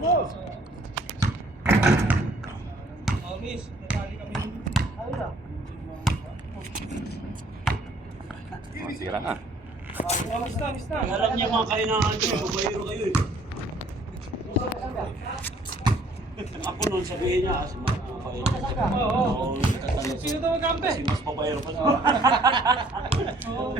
Vamos! Oh, miss. Natali kami. Ano na? Sira na. Miss na. Alam niya mga kailangan niyo, mabayro kayo eh. Ako nun sabihin niya, kasi mas mabayro. Oo. Sino daw magkampi? Kasi mas mabayro pa siya. Oo.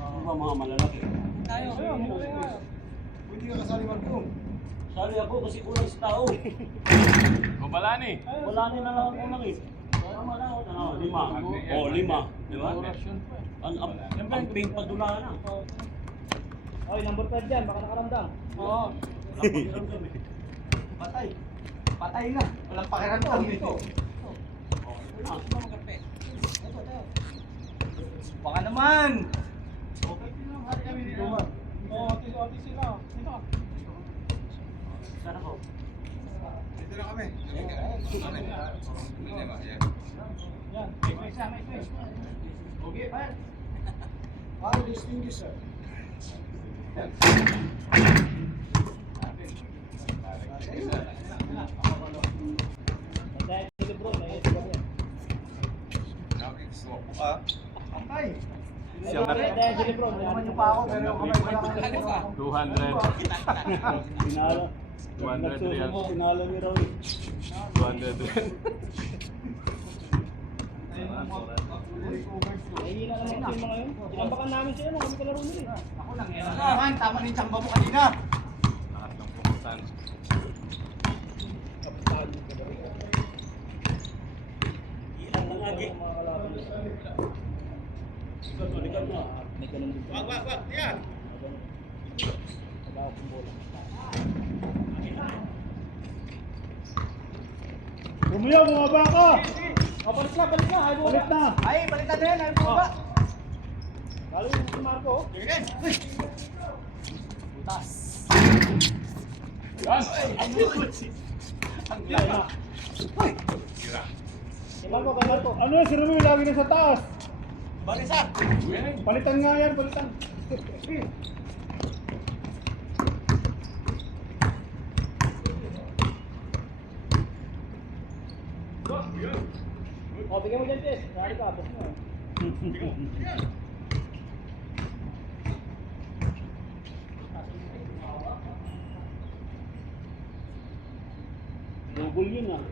Ano ba mga malalaki? Tayo. Pwede ka kasali mag-room. Sali ako kasi kulang sa tao. Mabalani. Wala na lang ako lang eh. Tama na ako. Ano, 5. Oh, 5. Di ba? Ang pink pa dula na. Oy, number 5 dyan. Baka nakaramdam. Oo. Patay. Patay na. Walang pakiramdam dito. Baka naman. Okay, tinamahari kami dito. Oo, ati sila. Dito. Saan ako? Dito na kami. Yan. May isa. Okay, pa. How distinguished, sir? Dahil sila bro, naiisip kami. Patay. Siya na. Dahil sila bro, Naman yung pa ako, pero yung kamay ko lang. 200. Pinalo. 200 real. Pinalo ni Raul. 200 real. Nahihina naman kasi yung mga yun. Tinambakan namin sila nung kami kalaro nila eh. Ako lang yan. Naman, tama rin tsamba mo kanina. Lahat ng pupuntan. Ilan lang agi? Mga kalaban. Balikan mo. May ganun din. Wag. Yan. Wala akong bola. Bumiyaw, bumaba ka! Balik na! Ay, balik na! Ay, balitan na yan. Ay, bumaba. Lalo yung si Marco. Sige. Butas. Yan! Ang Ay, na. Uy! Si Marco, kay Marco. Ano yun? Si Romeo lagi na sa taas. Balisan. Palitan nga yan, palitan. O, bigyan mo dyan, Tess. Sari ka, abos mo. Double yun ah.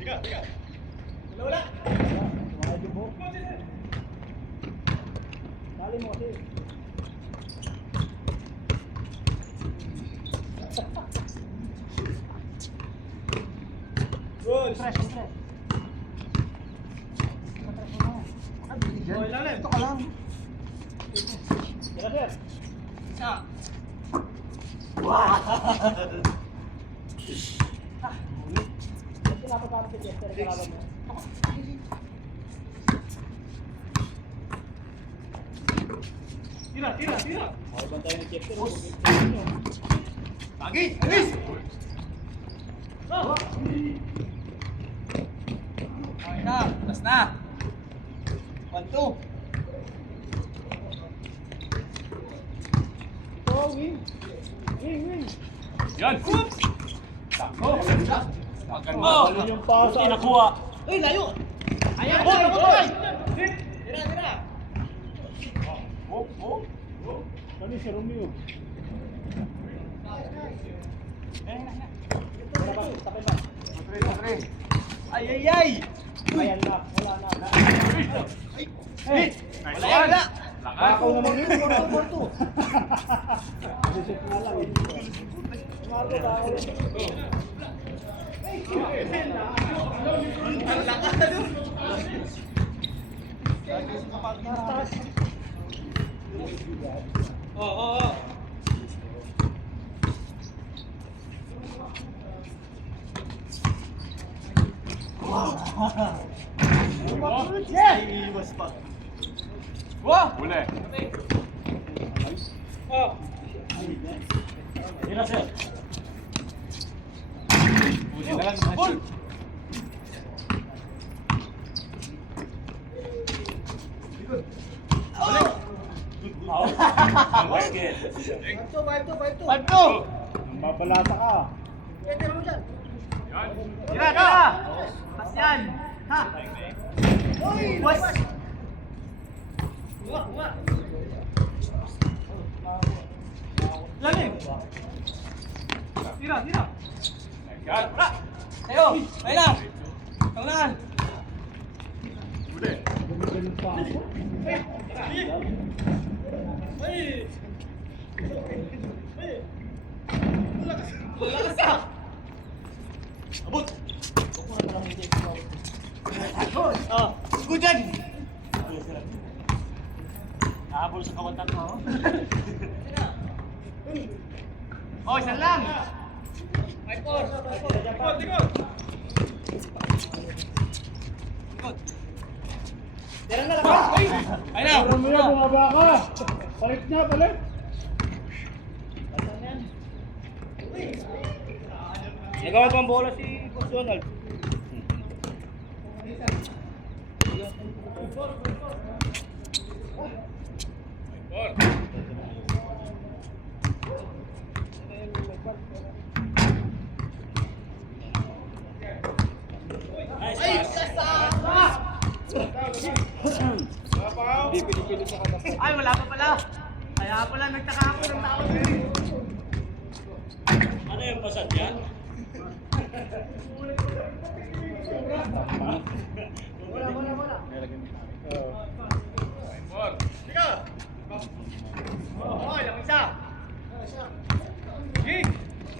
Tiga. Wala. Sumakay yung buhok. Dali mo kasi. Fresh. Oy, lalim. Ito ka lang. Tira, sir. Isa. Ba't pinapasama si Chester ang kalaban mo? Tira. Okay, bantayan ni Chester. Lagi. Alis. Okay na. Last na. 1-2. Ito, win. Win. Yan! Takbo. Maganda. Ano yung pasa? Buti nakuha. Uy, layo. Ayan. Tira. Kami si Romeo. Tapin ba? Tre. Ay. Ayan na, wala na. Wala. Bakaw naman yun, porto. Reset na lang eh. Marco, bakaw yun. Ang lakas. Taas. Oo. Yes! Iwas pa. Uli. Oh! Tira, sir. Buti na lang. Ball! Out. Basket. 5-2. Mabalasa ka. Tira, tira. Pas yan. Ha? Boss. Lalim. Tira, tira. Yan. Tira. Tayo. Tayo lang. Tangan. Huli. Ganun pa ako. Lakas ka. Abot. Oh, good yan. Habol sa kawantan mo. Oh, isang lang. My four. Tikot. Tira na lang. Ay na. Tara mo yan, bumaba ka. Palit niya, palit. Nagawa pang bola si Coach Donald. Ay, wala pa pala. Kaya pala nagtaka ako ng tao. Ano yung pasad yan? Oh, lang isa. Hey.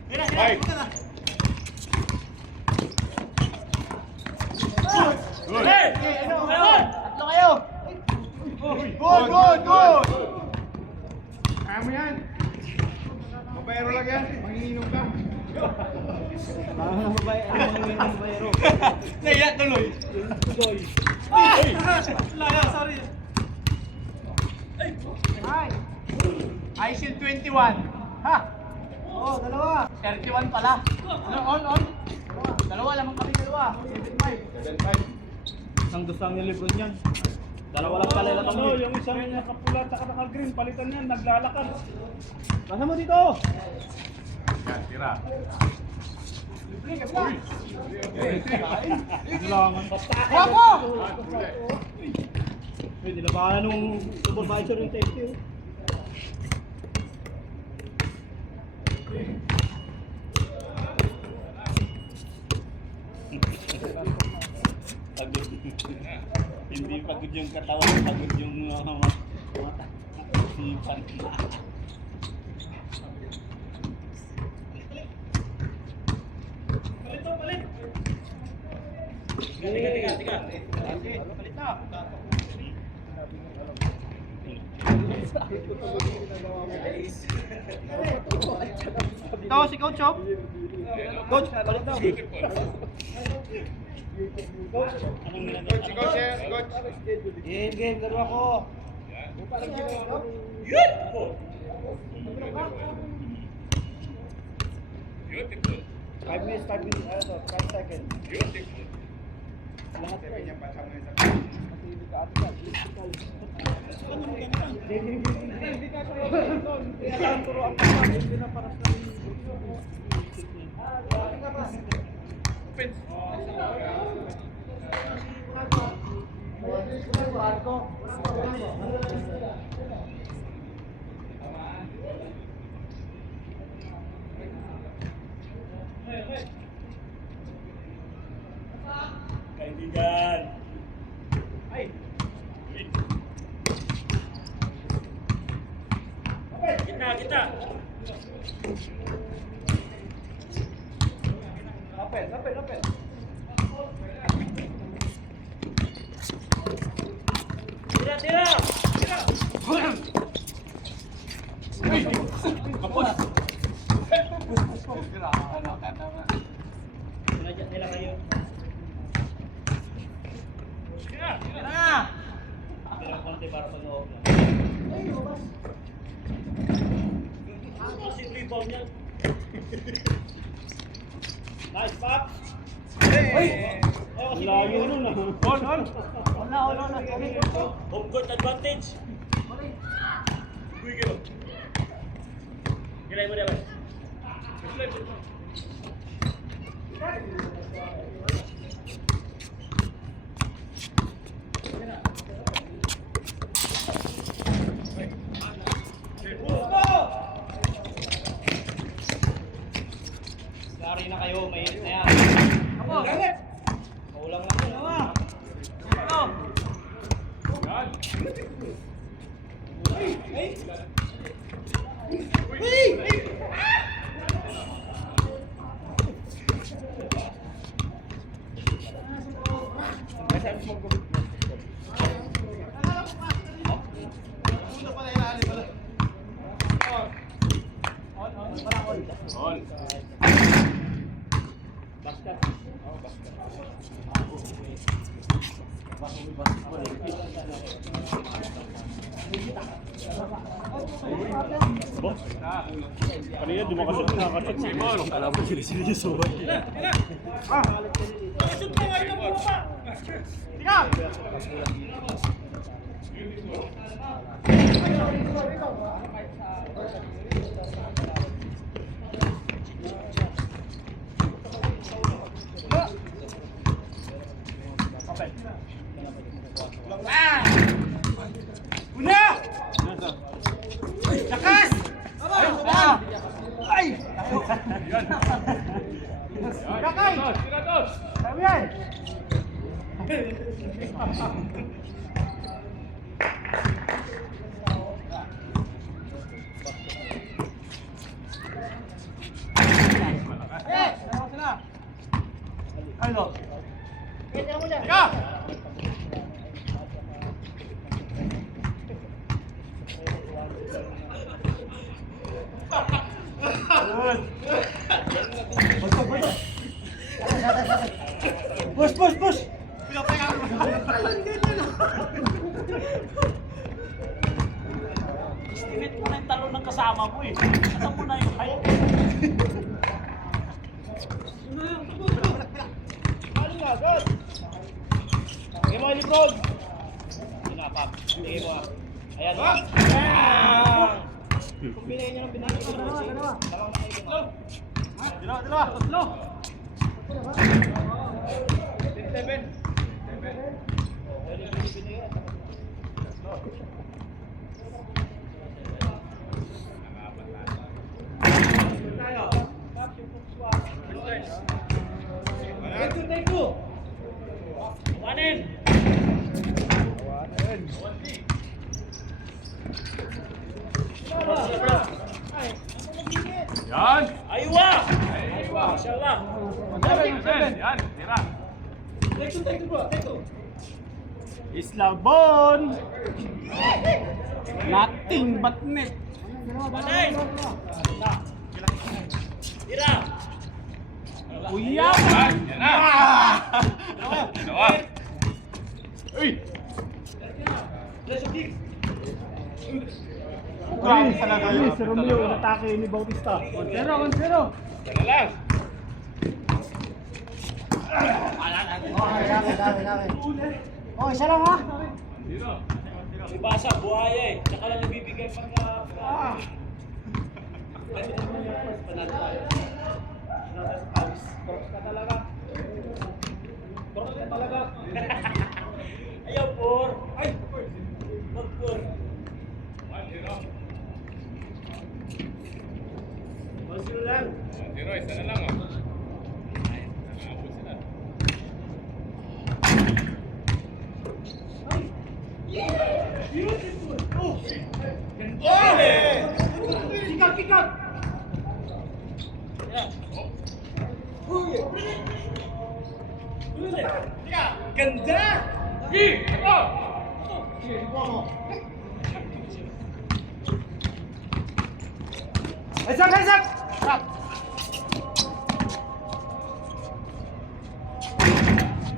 Tira, tira. Ay. Punta na. Good. Hey! Ano? Tatlo kayo. Good. Kaya mo yan. Mabayaro lang yan. Manginginom ka. Naiya tuloy. Lala, sorry. Ay, shield 21. Ha? Oo, dalawa. 31 pala. Ano, on. Dalawa lamang kami, dalawa. 75. Isang dosang yung Lebron yan. Dalawa lang pala yung Ano, yung isang nakapula at saka naka-green, palitan yan, naglalakad. Pasa mo dito. Yan, tira. Kailangan pa. Wako! Pwede na ba nung supervisor yung safety? Pagod. Hindi pagod yung katawan, pagod yung mga isipan. Tiga. Palit na. Ito si Coach, oh. Coach, palit na. Anong ginagawa? Game, dalawa ko. Beautiful. 5 minutes, 5 seconds. Beautiful. Lahat ko niya pa sa mga Hindi ka kaya turuan ka pa, hindi na para sa Kaibigan. Ay. Kita. Lapel. Tira. Sinadya nila kayo. Tira na. Pero konti para sa loob lang. Kasi rebound yan. Nice pop. Hey! Ang layo nun ah. On! Wala. Home court advantage. Uy, gano'n. Kilay mo naman. Sorry na kayo, mainit na yan. Ako! Maulang lang yun. Ako! Yan. On. Boss, kanina di mo kasi nakakasot. Simon. Alam mo, sinisiliso. Tika! Una! Lakas! Ay! Yan. Kakay! Tirados. Sabi yan! Lakas na! Ano? Tika! Push! Estimate mo na yung talon ng kasama mo eh. Alam mo na yung height. Ano nga, God? Sige mo, Librog. Sige nga, Pop. Sige mo. Ayan. Kung binayin niyo ng binayin niyo. Dalawa. Tatlo! 7. Take two. Wanin! Yan. Aywa! Mashallah! Yan. Tira. Take two, bro. Take two. Islabon! Nothing but net. Panay! Tira! Uyap! Yan. Yan na. Dalawa. Uy. Grabe talaga yun. Si Romeo, inatake ni Bautista. 1-0. Yan na lang. Oh, isa lang ha. Zero. Si Basa, buhaya eh. Tsaka lang nabibigay pagka... Ayaw, por! Ay! Not por! 1-0. 1-0 lang. 1-0. Isa na lang. Nakabot sila. Kikat! Ganda! Isak!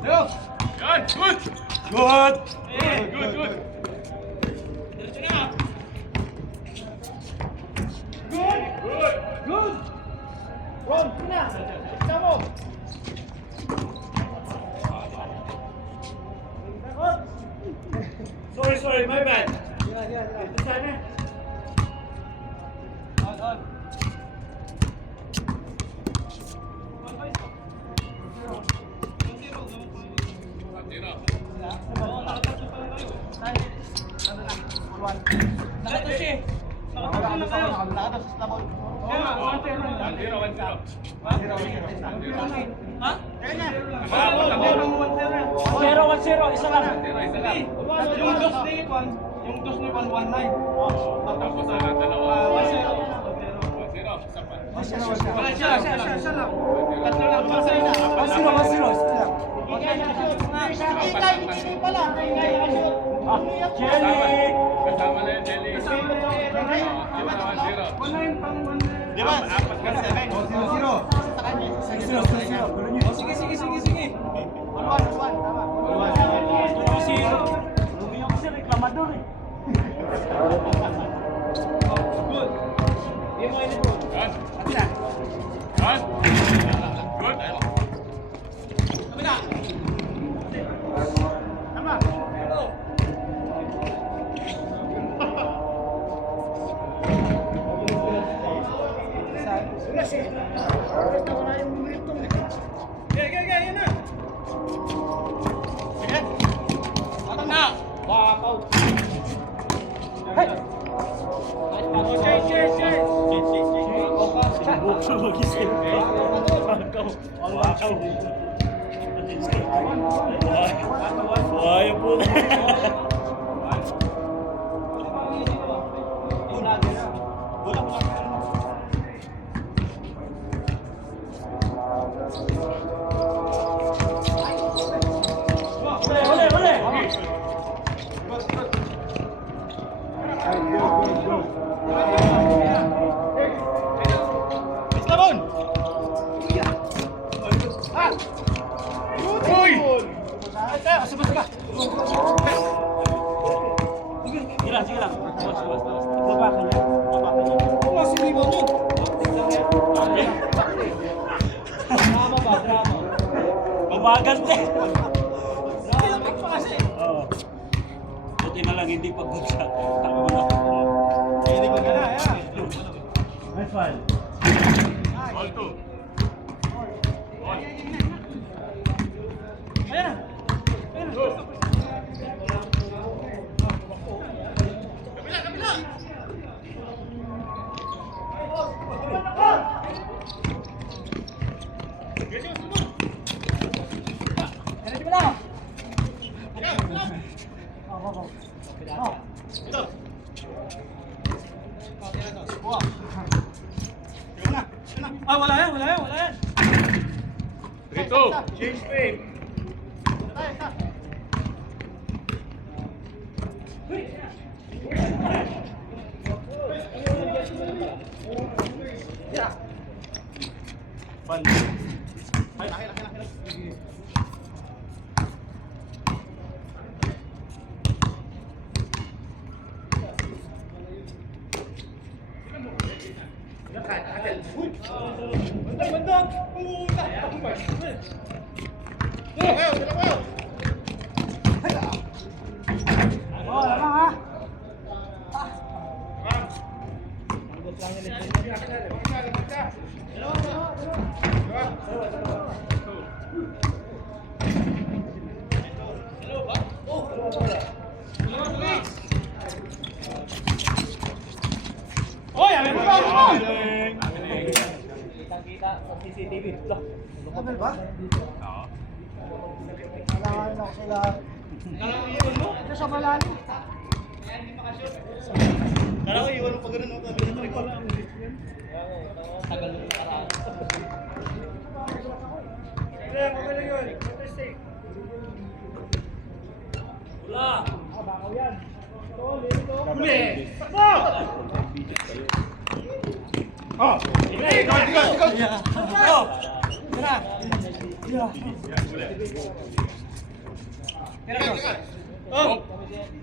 Yo! Yan. Good. Good! Good. Good! Isa lang. Yung dos ni 119. Tapos dalawa. 1-0. Isa pa. Siya lang. Tatlo lang pa sa'yo na. Hindi pala. Kasama na yung Jelly. Di ba? 4-7. 0-0. Sige. 1-1. Tama. 0. Lumiyak kasi reklamador eh. Good. Game mo ini, bro. Yan. Yan. Yan. Good. Kami na. Tama. Ito. Yan na. Sige. Atang na. Wow. Hey. Chase. Wah, po na. Islamon. Uy! Sige lang. Babakan niya. Umagal din. Oo. Buti na lang hindi pag siya. Takbo na. Nice one. Ball 2. Wala yan. 3-2. Change frame. Kita sa CCTV. Level ba? Oo. Kailangan ako sila. Ito sa malalim. Kala ko iwan mo pa ganun. Tagal ng paraan. Magaling yun. Wala. Bakaw yan. Huli! Oh! Oh!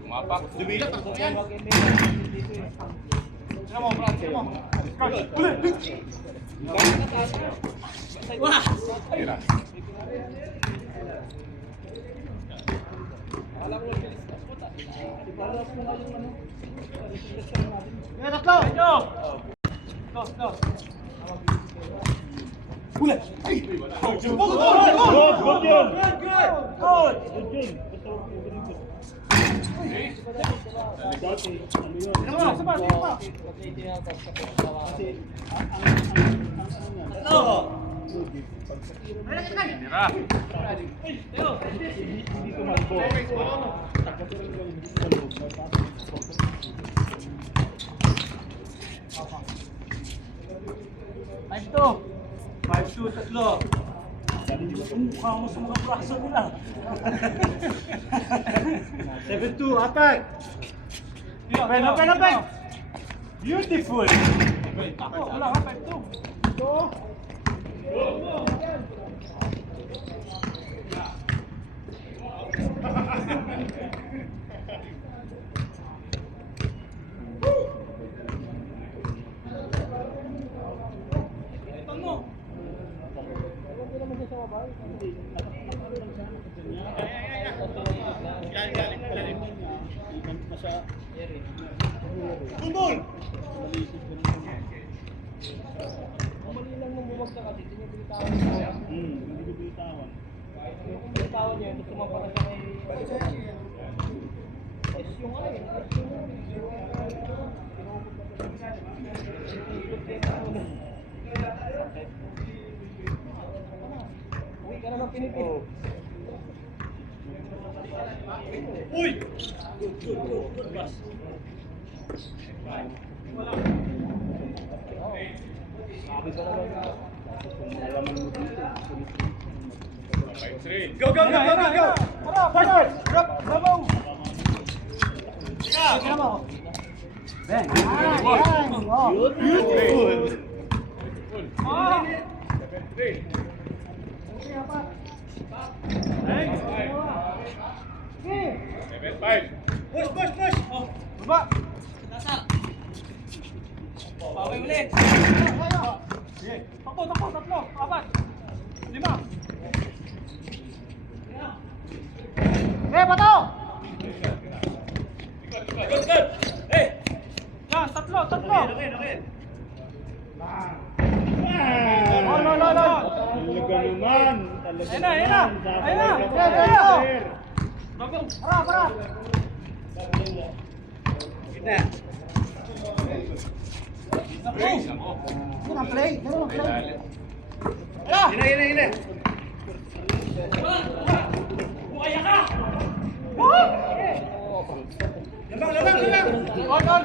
Tumapak. Dumilat ako yan. Tira mo, Brad. Tira mo. Wah! Tira. Kaya tatlo! Medyo! Go! Huli! Ay! Good yun! Tira. Time to! 5-2, tatlo. Ang mukha mo sa mga braso mo lang. 7-2, apat! Open! Beautiful. Wala ka, 5-2. Uy! Good, boss. Go! Bravo! Ben! Beautiful! Push! Baba! Okay ulit. Takbo, tatlo, apat, 5. Bato! Good. Hey! Yan, tatlo. Okay. Lol. Talaga naman! Ayun na! Para! Gitna. Yun ang play. Hina. Bukaya ka! Labang!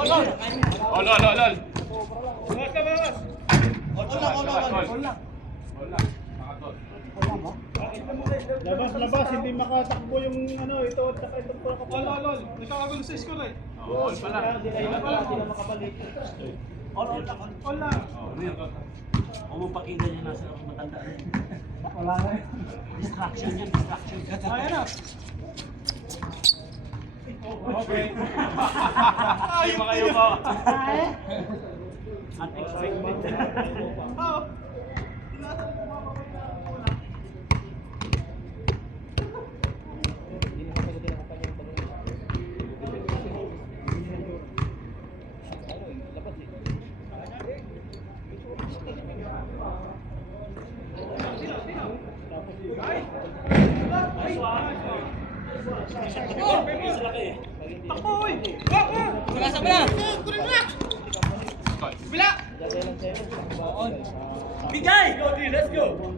Lol. Bawas ka, bawas! All lang. Nakatol. Labas, hindi makatakbo yung ito at saka itong Lol. Nagkakagulo sa score eh. All pala. All lang. Huwag mong pakinggan niya nasa matanda. Wala na eh. Distraction. Ayan na. Okay. Ay, kayo ba? Unexpected. Takoy! Bigay! Let's go!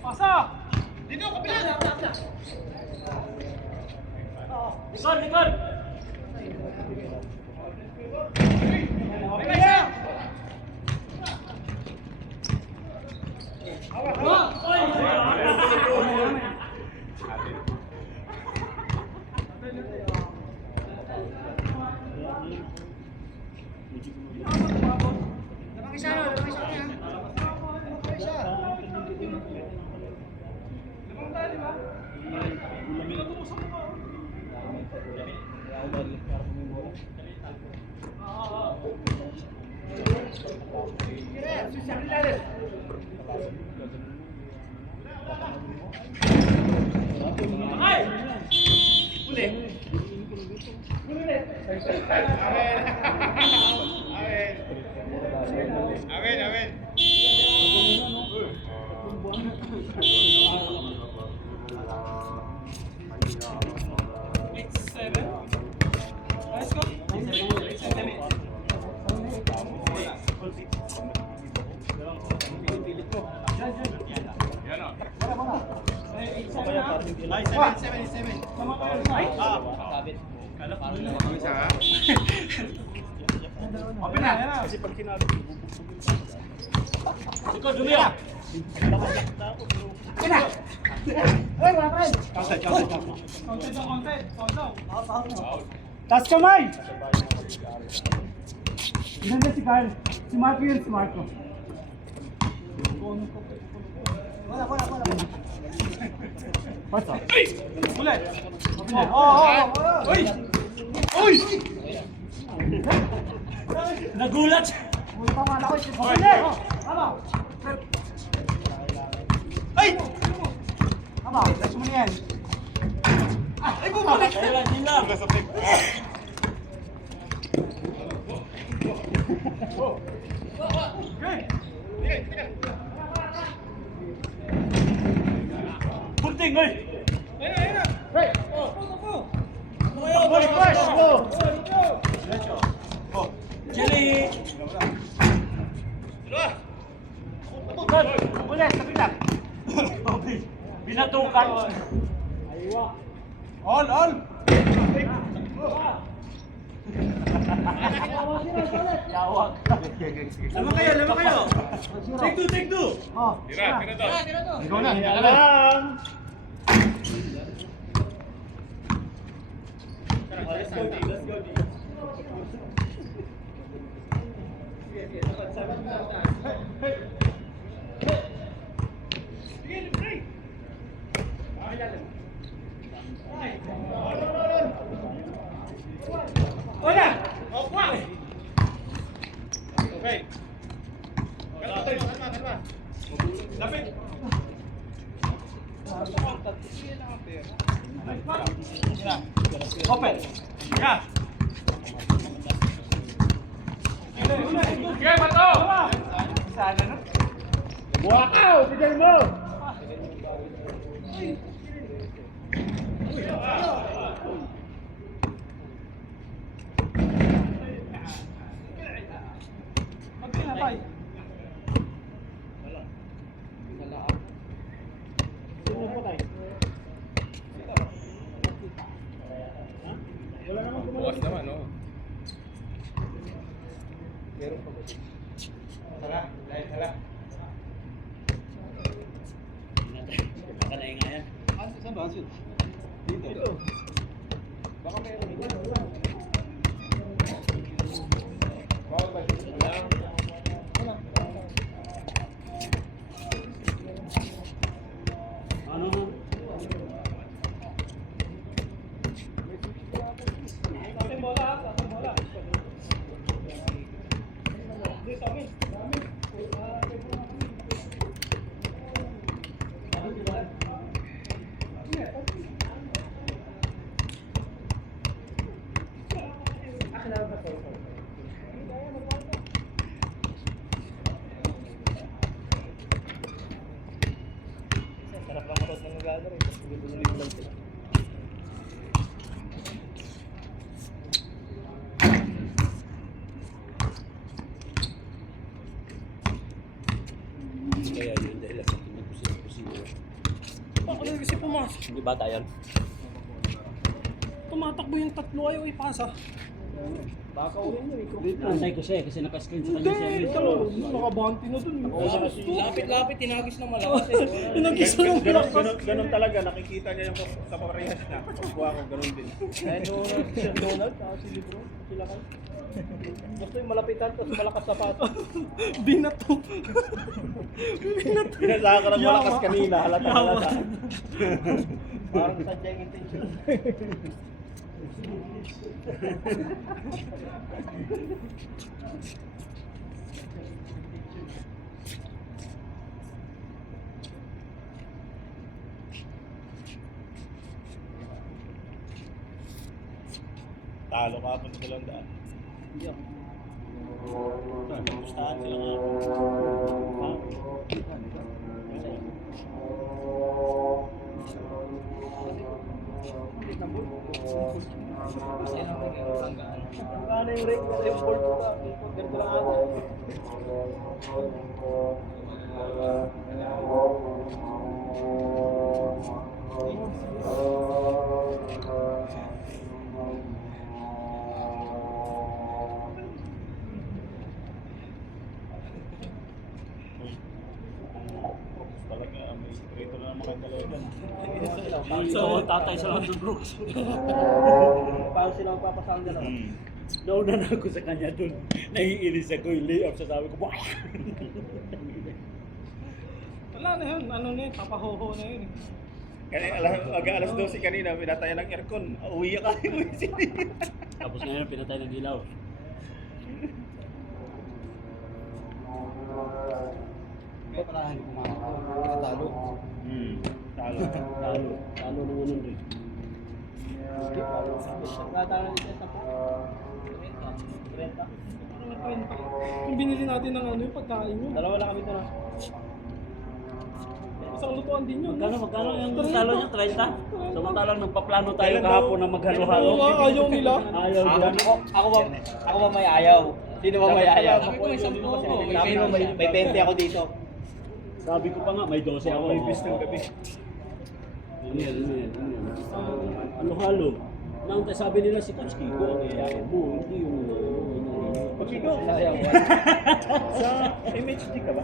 Pasa! Likod! Yan o. Open na. Kasi pag sinabi, Ikaw, Julia! taas kamay! Ilan na si Carl? Si Marco yun, si Marco. Wala. Pasa. Ulit. Uy! Uy! Nagulat! Tama na ko. Tama. Ay! Tama, let's mo yan. Ay, bumalik! Kaya din lang. Punting, oy! Jelly! Ulit, sabi lang. Binatukan! All. Yawag! Lama kayo. Take two. Oh, Tira to. Ikaw na. lang. Okay. Kalma. Lapit. Open. Yeah. Sige, Mato! Sana na. Wow! Bigyan mo! Magpinatay. Bukas naman, no? Tara. Baka naingayan. Saan ba? Dito. Baka meron. Ano na? Sarap lang ako ng naglalaro. Bulit lang sila. Kaya yun dahil sa pinag-pusin. Ako na kasi pumasok. Hindi bata yan? Tumatakbo yung tatlo ayaw ipasa. Baka ulit mo. Naantay ko siya kasi naka-screen sa kanya siya. Hindi, nakabanti na dun. Lapit-lapit, tinagis na malakas eh. Inagis na yung Ganun talaga, nakikita niya yung kaparehas na. Pagkuha ko, ganun din. Kaya doon si Donald, si Libro, sila kayo. Gusto yung malapitan, tapos malakas sa pato. Binato. Pinasahan ka ng malakas Yawa. kanina, halata. Yawa. Parang sadyang intention. Talo ka pa sa daan. Hindi ako. Gustahan sila nga. Kasi naman yung hanggaan. Ano yung rate na yung board ko ba? Ganito lang ako. Talaga, may rito na naman kayo dalawa dyan. So, tatay sa London Brooks. Paano sila magpapasang dalawa? Nauna na ako sa kanya dun. Naiinis ako yung layup. Sasabi ko, wah! Wala na yun. Ano na yun? Papahoho na yun. Alas 12 kanina, pinatay ng aircon. Uwi ka. Tapos ngayon, pinatay ng ilaw. Kaya pala hindi kumakaw. Pinatalo. Talo. Talo ng 100. Natalo nito sa po. 30. Parang nag-20. Yung binili natin ng ano yung pagkain yun. Dalawa lang kami ito na. Isang lutuan din yun. Magkano yung talo niya? 30? Samantalang nagpaplano tayo Kailan kahapon daw? na maghalo-halo. Oo, ayaw nila. Ayaw yan. Ako ba may ayaw? Sino ba may ayaw? Sabi ko may 10 ako. Sabi mo may 20 ako dito. Sabi ko pa nga, may 12 ako. May pistol gabi. Ano yan? Ano halo? Nang sabi nila si Coach Kiko, ang yayain mo, hindi yung Pagkiko, sayang. Sa MHD ka ba?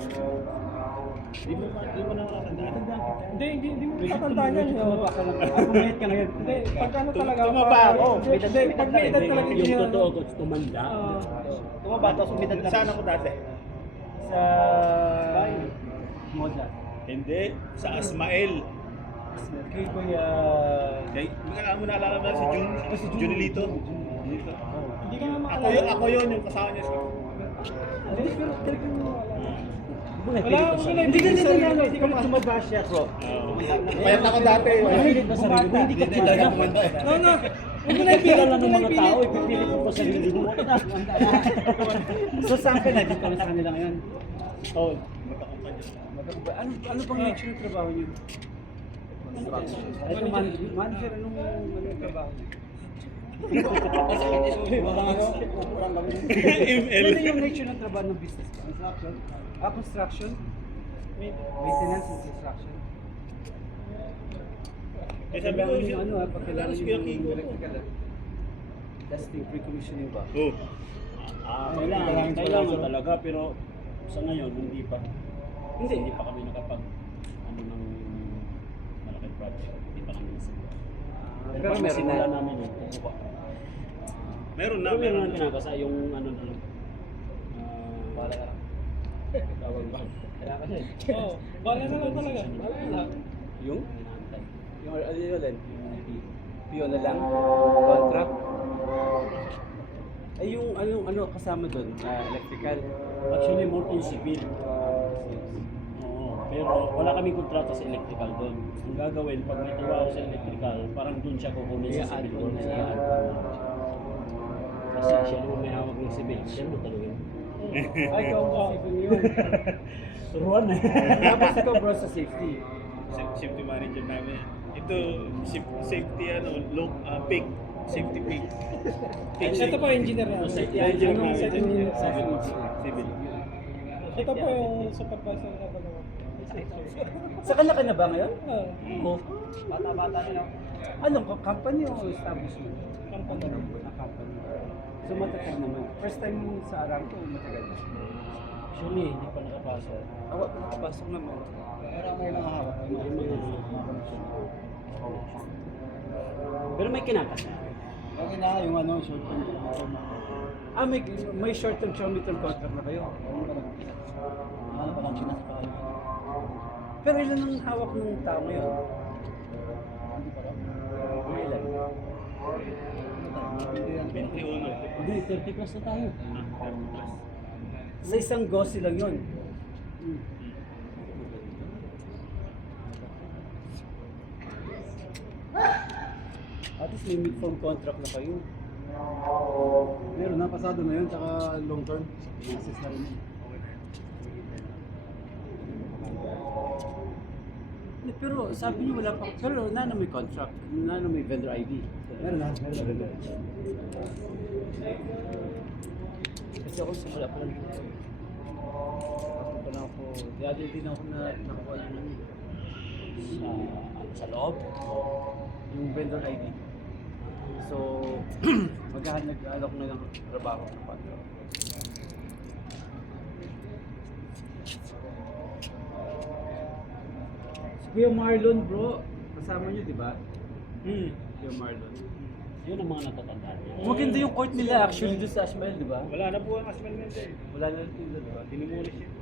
Di mo nakakandaan. Hindi mo tatandaan yan. Ako minute ka ngayon. Hindi, pag ano talaga. Tumaba ako. Hindi, pag may edad talaga hindi yung yan. totoo, Coach, tumanda. Tumaba, tapos umidad na. Saan ako dati? Sa... Moja. Hindi, sa Asmael. Kay Kuya... Kay, mo naalala mo na si Junilito. Hindi ka nga Ako yun, yung kasama niya. Hindi, pero talagang wala. Hindi ka hindi ka sumabas siya, bro. Payat ako dati. Mahilig na sarili mo, hindi ka talaga. No, no. Huwag mo na Pila ipilit. lang ng mga tao, ipipilit mo pa sarili mo. So saan ka na? Dito ka na sa kanila ngayon? Oh, Ano bang nature ng trabaho niyo? Ito manager, anong trabaho niyo? ML. Ano yung nature ng trabaho ng business? Construction? Construction? Maintenance and construction? Kaya sabi ko, Kailangan yung ano ha, pag kailangan si Kuya yung Kiko. electrical ha. Testing, pre-commissioning ba? Oh. Kailangan talaga, pero sa ngayon, hindi pa. Hindi pa kami nakapag ano ng malaking project. Hindi pa kami nasimula. Pero meron Simula na. namin yun. Kukuha. Meron na, Pero meron meron na na. kinakasa yung ano na lang. Bahala ka lang. Tawag ba? Kaya kasi. Oo, bala na lang talaga. Bala na lang. Yung? Yung ano yun din? Pion na lang? Contract? Ay yung ano kasama doon? Electrical? Actually, more on civil. Oo. Pero wala kaming kontrata sa electrical doon. Ang gagawin, pag may trabaho sa electrical, parang doon siya kukunin sa civil doon. Kasi siya naman may hawak ng civil. Siya naman talawin. Ay, ikaw ang civil yun. Turuan eh. Tapos ikaw bro sa safety. Safety manager namin. Ito, safety peak. Safety peak. Ito po engineer yan. Safety engineer Anong namin. safety engineer? Civil. Ito po yung supervisor na ba naman? Sa kanya ka na ba ngayon? Oo. Bata-bata nila. Anong company o establishment? Company. Company. So matagal naman. First time mo sa Aramco, matagal na. Actually, hindi pa nakapasok. Awak nakapasok naman. Pero may mga hawak. May mga... Pero may kinakas na. Okay na yung ano, short term. May short term short term contract na kayo. Ano pa lang sinasa kayo? Pero ilan ang hawak ng tao ngayon? May ilan? Hindi, 30 plus na tayo. Sa isang gosi lang yun. At least may mid-form contract na kayo. Meron na, pasado na yun, tsaka long term. Assist na rin yun. Pero sabi niyo wala pa, pero na may contract, na may vendor ID. Meron na. Kasi ako simula pa lang dito. Ako pa lang ako, dati din ako na nakuha yung sa loob, yung vendor ID. So, nag-alok na ng trabaho ng contract. Kuya Marlon, bro. Kasama niyo, di ba? Kuya Marlon. Yun ang mga natatandaan niya. Maganda yung court nila actually doon sa Ashmael, di ba? Wala na po ang Asmal Mendez. Wala na rin di ba? Dinimulis yun.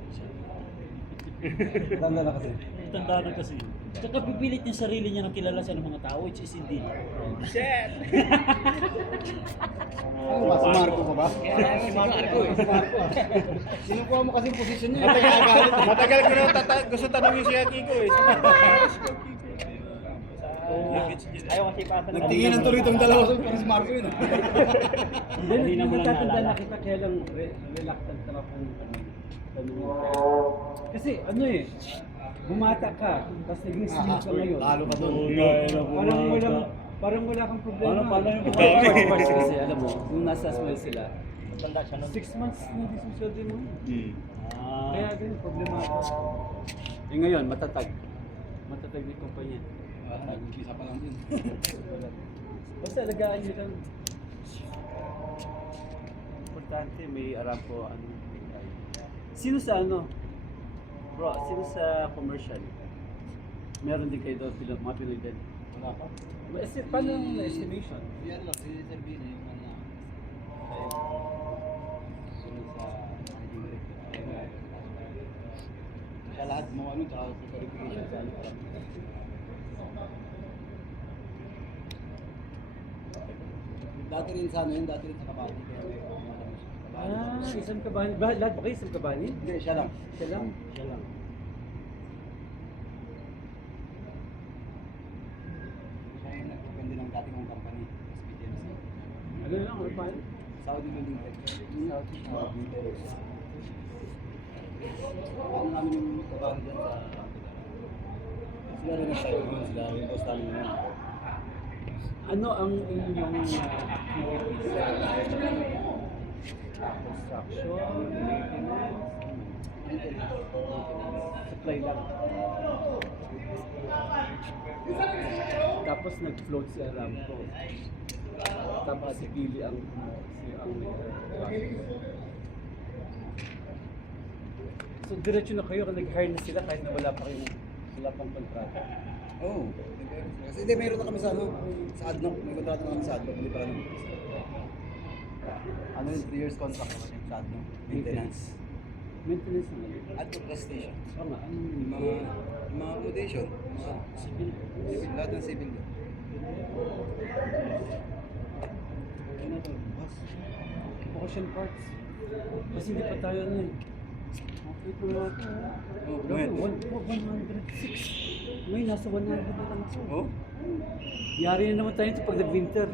Tanda na kasi. Tanda na kasi yun. Tsaka pipilit niya sarili niya ng kilala siya ng mga tao, which is hindi. Shit! Ano ba? Si Marco ka ba? Si Marco eh. Sinukuha mo kasi yung posisyon niya. Matagal ko na gusto tanongin si Kiko eh. Ayaw kasi pasan. Nagtingin ng tuloy itong dalawa sa si Marco yun. Hindi na mo lang natatanda naalala. na kita kaya lang reluctant na akong tanongin. Kasi ano eh, bumata ka, tapos naging slim ka ngayon. Lalo ka doon. Parang wala kang problema. Paano yung First part kasi, alam mo, nung nasa Ashmael sila, Tanda siya nun. 6 months na di susweldo mo. Ah, Kaya ganun, problema ako. Eh ngayon, matatag. Matatag yung kumpanya. Nag-umpisa pa lang din. Basta alagaan nyo lang. Importante, may Aramco, ano. Sino sa ano? Bro, sino sa commercial? Meron din kayo doon, mga Pinoy din. Wala pa. Paano yung estimation? Yan lang, si Servino yung mga sunod sa managing director. Sa lahat mo ano, tsaka sa verification sa ano. Dati rin sa ano yun, dati rin sa Kabati. Kaya Isang kabani. Lahat ba kayo isang kabani? Hindi, siya lang. Siya lang. siya lang. Siya yung nag-depende ng dati kong company, SPTMC. Ano lang, ano pa? Saudi Building Tech. Saudi Ano namin yung kabani dyan sa sila rin nag-tayo doon, sila rin post namin yun. Ano ang inyong activities sa construction, maintenance, supply lang. Tapos nag-float si Aramco. Tapos si Billy ang So diretso na kayo, nag-hire na sila kahit na wala pang kontrata. Oo. Kasi hindi, mayroon na kami sa ano, sa ADNOC. May kontrata na kami sa ADNOC. Hindi pa kami. Ano yung 3 years contract naman yung sa ADNOC? Maintenance. Maintenance na lang. ADNOC gas station. Oo nga, ano Yung mga accommodation. Mga civil. Lahat ng civil doon. ano to? Ocean parts. Kasi hindi pa tayo ano eh. Ito na ito. Oh, Grabe, buwan. 106. May nasa 100 na lang ako. Oh? Yari na naman tayo ito pag nag-winter.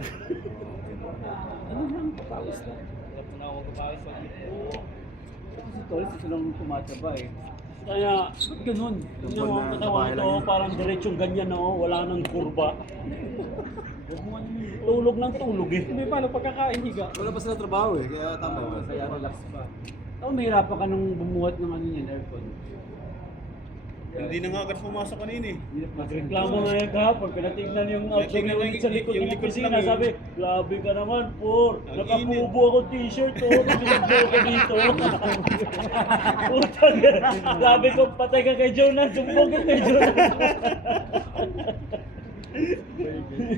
Ano lang, papawis na. Wala po na ako magpapawis pag Kasi Tolis, ito lang tumataba eh. Kaya, Ba't ganun? tingnan mo, katawan ito, parang diretsong ganyan na wala nang kurba. Tulog ng tulog eh. Hindi, paano pagkakain higa? Wala pa sila trabaho eh. Kaya tama. Kaya relax pa. Ako mahirapan ka nung bumuhat ng ano yan, aircon. Hindi na nga agad pumasok kanina eh. Nagreklamo nga yan kahapon, pinatignan yung outdoor Tingnan unit sa likod yung ng likod opisina. lang eh. Sabi, grabe ka naman, Por. Ang Nakakubo ako t-shirt, oh. Pinagbuo ka dito. Puta ka. Sabi ko, patay ka kay Jonas. Sumbong ka kay Jonas.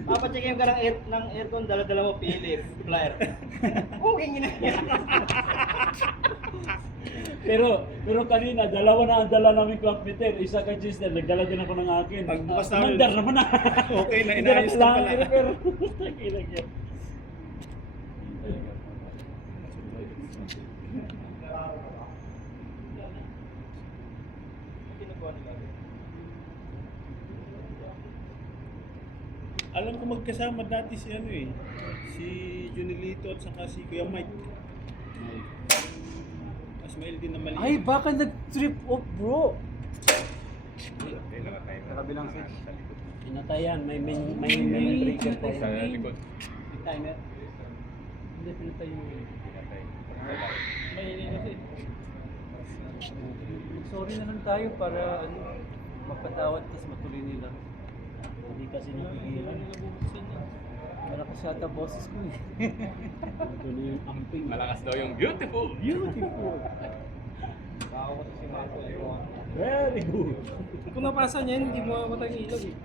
Papacheck ka ng aircon, dala-dala mo Philips, flyer. Okay, ina. Pero kanina, dalawa na ang dala namin clock meter. Isa kay Chester, nagdala din ako ng akin. Pagbukas namin, Mandar naman na. okay na, Hindi inayos na kailangan pala. i-repair. Takilag yan. Alam ko magkasama dati si ano eh. Si Junilito at saka si Kuya Mike. Asmail din na mali. Ay, baka nag-trip off, bro. Sa kabilang switch. Pinatayan, may breaker pa Sa yun. likod. May timer. Hindi, pinatay yung... May ininis eh. Sorry na lang tayo para ano, mapatawad tapos matuloy nila. Hindi kasi napigilan. Malakas yata boses ko eh. Ito na yung amping. Malakas daw yung beautiful. Beautiful. Baka ko si Marco. Very good. Kung napasa niya, hindi mo ako tayong ilog eh.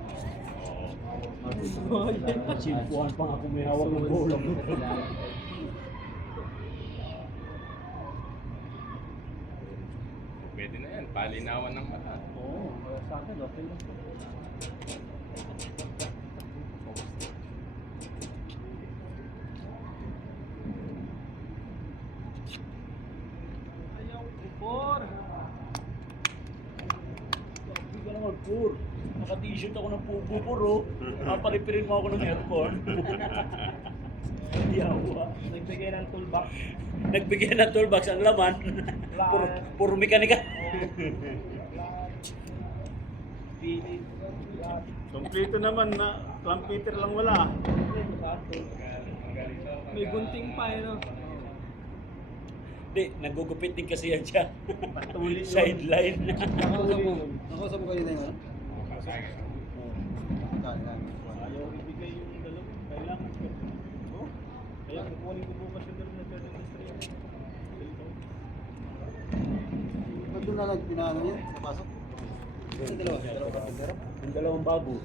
Chimpuan pa nga kung may hawak ng bola. Pwede na yan, palinawan ng mata. Oo, sa akin okay lang. Ayaw, upor. Hindi ka naman pur. Naka-t-shirt ako ng pupupur oh. Papalipirin mo ako ng aircon. Yawa. Nagbigay ng toolbox. Nagbigay ng toolbox ang laman. Puro mekanika. Pilit. Kompleto naman na clampeter lang wala. May gunting pa eh, no? Hindi, nagugupit din kasi yan siya. Patuli yun. Sideline. Nakausap mo kanina yun? Ayaw ibigay yung dalawa. Kailangan ko. Oh? Kaya kukunin ko bukas yung dalawa na Third Industrial. Ba't doon na nagpinaano yun? Sa pasok? Ang dalawa? Ang dalawang bago.